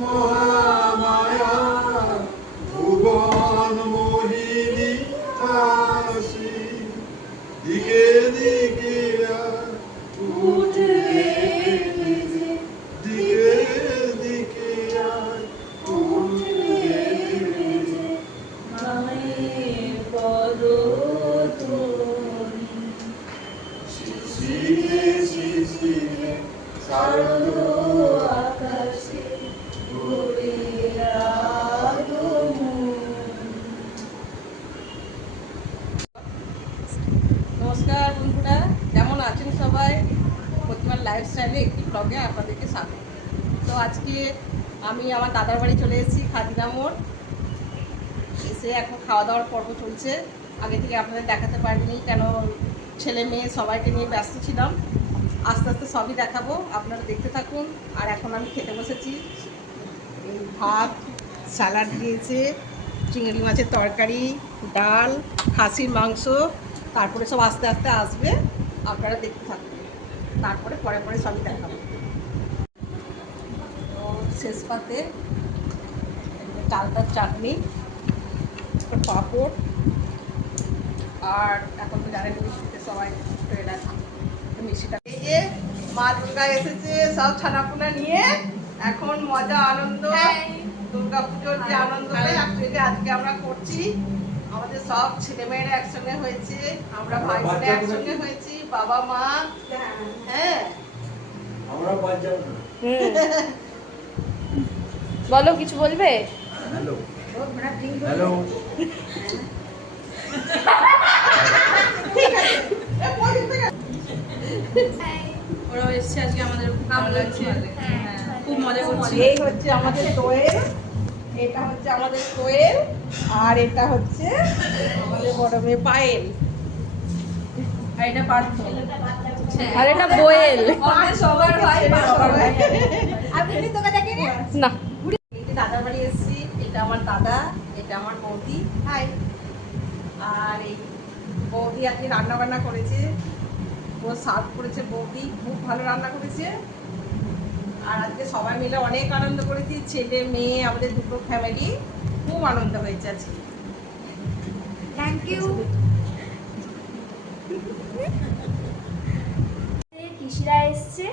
মহামায়া ভুবন মোহিনী হাসি দিকে দিকে উঠে দিকে দিকে উঠে শিশিরে শিশিরে শারদ বন্ধুরা, কেমন আছেন সবাই? প্রতিবার লাইফস্টাইলে একটি ব্লগে আপনাদেরকে স্বাগত। তো আজকে আমি আমার দাদার বাড়ি চলে এসেছি খাদিনা মোড়। এসে এখন খাওয়া দাওয়ার পর্ব চলছে। আগে থেকে আপনাদের দেখাতে পারিনি কেন ছেলে মেয়ে সবাইকে নিয়ে ব্যস্ত ছিলাম। আস্তে আস্তে সবই দেখাবো, আপনারা দেখতে থাকুন। আর এখন আমি খেতে বসেছি। ভাত স্যালাড দিয়েছে, চিংড়ি মাছের তরকারি, ডাল, খাসির মাংস তারপরে সব আস্তে আস্তে আসবে আপনারা দেখতে থাকুন তারপরে পরে পরে সবই দেখাবো। তো শেষ পাতে চালটার চাটনি পাঁপড় আর এখন তো জানেন মিষ্টিতে সবাই তো মিষ্টিটা এই যে মা দুর্গা এসেছে সব ছানাপোনা নিয়ে। এখন মজা আনন্দ। দুর্গা পুজোর যে আনন্দ অ্যাকচুয়ালি আজকে আমরা করছি। সব ছেলেমেয়েরা একসঙ্গে হয়েছে আমরা ভাই বোনে একসঙ্গে হয়েছি বাবা মা। হ্যাঁ। আমরা বলো কিছু বলবে? হ্যালো। হ্যালো। ওরাও এসছে আজকে আমাদের খুব ভালো লাগছে। খুব মজা করছি। এই হচ্ছে আমাদের দোয়েল। এটা হচ্ছে আমাদের কোয়েল আর এটা হচ্ছে আমাদের বড় মেয়ে পায়েল। আর এটা পার্থ আর এটা কোয়েল সবার ভাই না। দাদার বাড়ি এসেছি এটা আমার দাদা এটা আমার বৌদি। হাই আর এই বৌদি আজকে রান্না বান্না করেছে। ও সার্ভ করেছে বৌদি খুব ভালো রান্না করেছে। আর আজকে সবাই মিলে অনেক আনন্দ করেছি ছেলে মেয়ে আমাদের দুটো ফ্যামিলি খুব আনন্দ হয়েছে আজকে। থ্যাংক ইউ কৃষিরা এসছে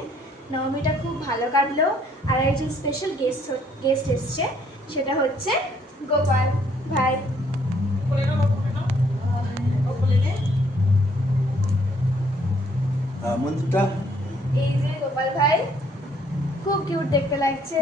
নবমীটা খুব ভালো কাটলো আর একজন স্পেশাল গেস্ট গেস্ট এসছে সেটা হচ্ছে গোপাল ভাই। এই যে গোপাল ভাই। খুব কিউট দেখতে লাগছে।